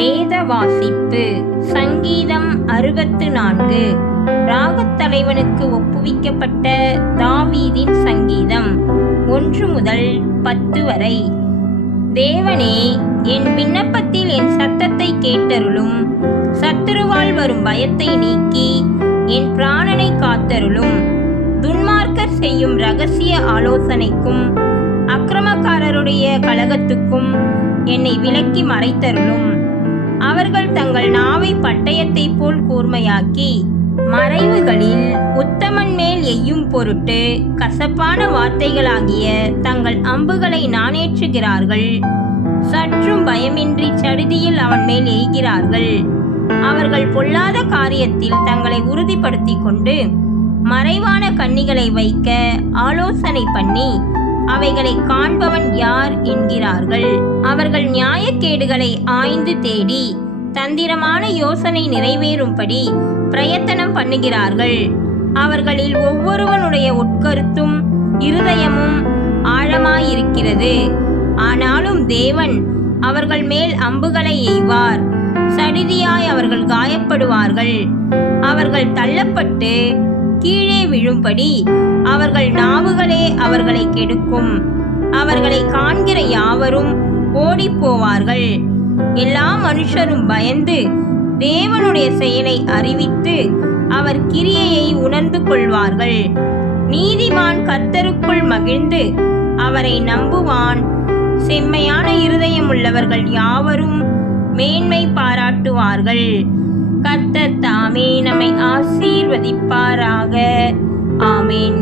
வேத வாசிப்பு. சங்கீதம் 64. ராகத்தலைவனுக்கு ஒப்புவிக்கப்பட்ட தாவீதின் சங்கீதம் 1 முதல் 10 வரை. தேவனே, என் விண்ணப்பத்தில் என் சத்தத்தை கேட்டருளும். சத்துருவால் வரும் பயத்தை நீக்கி என் பிராணனை காத்தருளும். துன்மார்க்கர் செய்யும் இரகசிய ஆலோசனைக்கும் அக்கிரமக்காரருடைய கலகத்துக்கும் என்னை விலக்கி மறைத்தருளும். அவர்கள் தங்கள் நாவை பட்டயத்தை போல் கூர்மையாக்கி மறைவுகளில் உத்தமன் மேல் எய்யும் பொருட்டு கசப்பான வார்த்தைகளாகிய தங்கள் அம்புகளை நாணேற்றுகிறார்கள். சற்றும் பயமின்றி சடுதியில் அவன் மேல் எய்கிறார்கள். அவர்கள் பொல்லாத காரியத்தில் தங்களை உறுதிப்படுத்தி கொண்டு மறைவான கண்ணிகளை வைக்க ஆலோசனை பண்ணி அவைகளை காண்பவன் யார் என்கிறார்கள். அவர்கள் நியாயக்கேடுகளை ஆய்ந்து தேடி தந்திரமான யோசனை நிறைவேறும்படி பிரயத்தனம் பண்ணுகிறார்கள். அவர்களில் ஒவ்வொருவனுடைய உட்கருத்தும் இருதயமும் ஆழமாயிருக்கிறது. ஆனாலும் தேவன் அவர்கள் மேல் அம்புகளை எய்வார். சடிதியாய் அவர்கள் காயப்படுவார்கள். அவர்கள் தள்ளப்பட்டு கீழே விழும்படி அவர்கள் நாவுகளே அவர்களை கெடுக்கும். அவர்களை காண்கிற யாவரும் ஓடிப்போவார்கள். எல்லா மனுஷரும் பயந்து தேவனுடைய செயலை அறிவித்து அவர் கிரியையை உணர்ந்து கொள்வார்கள். நீதிமான் கர்த்தருக்குள் மகிழ்ந்து அவரை நம்புவான். செம்மையான இருதயம் உள்ளவர்கள் யாவரும் மேன்மை பாராட்டுவார்கள். கர்த்தர் தாமே நம்மை ஆசீர்வதிப்பாராக. ஆமேன்.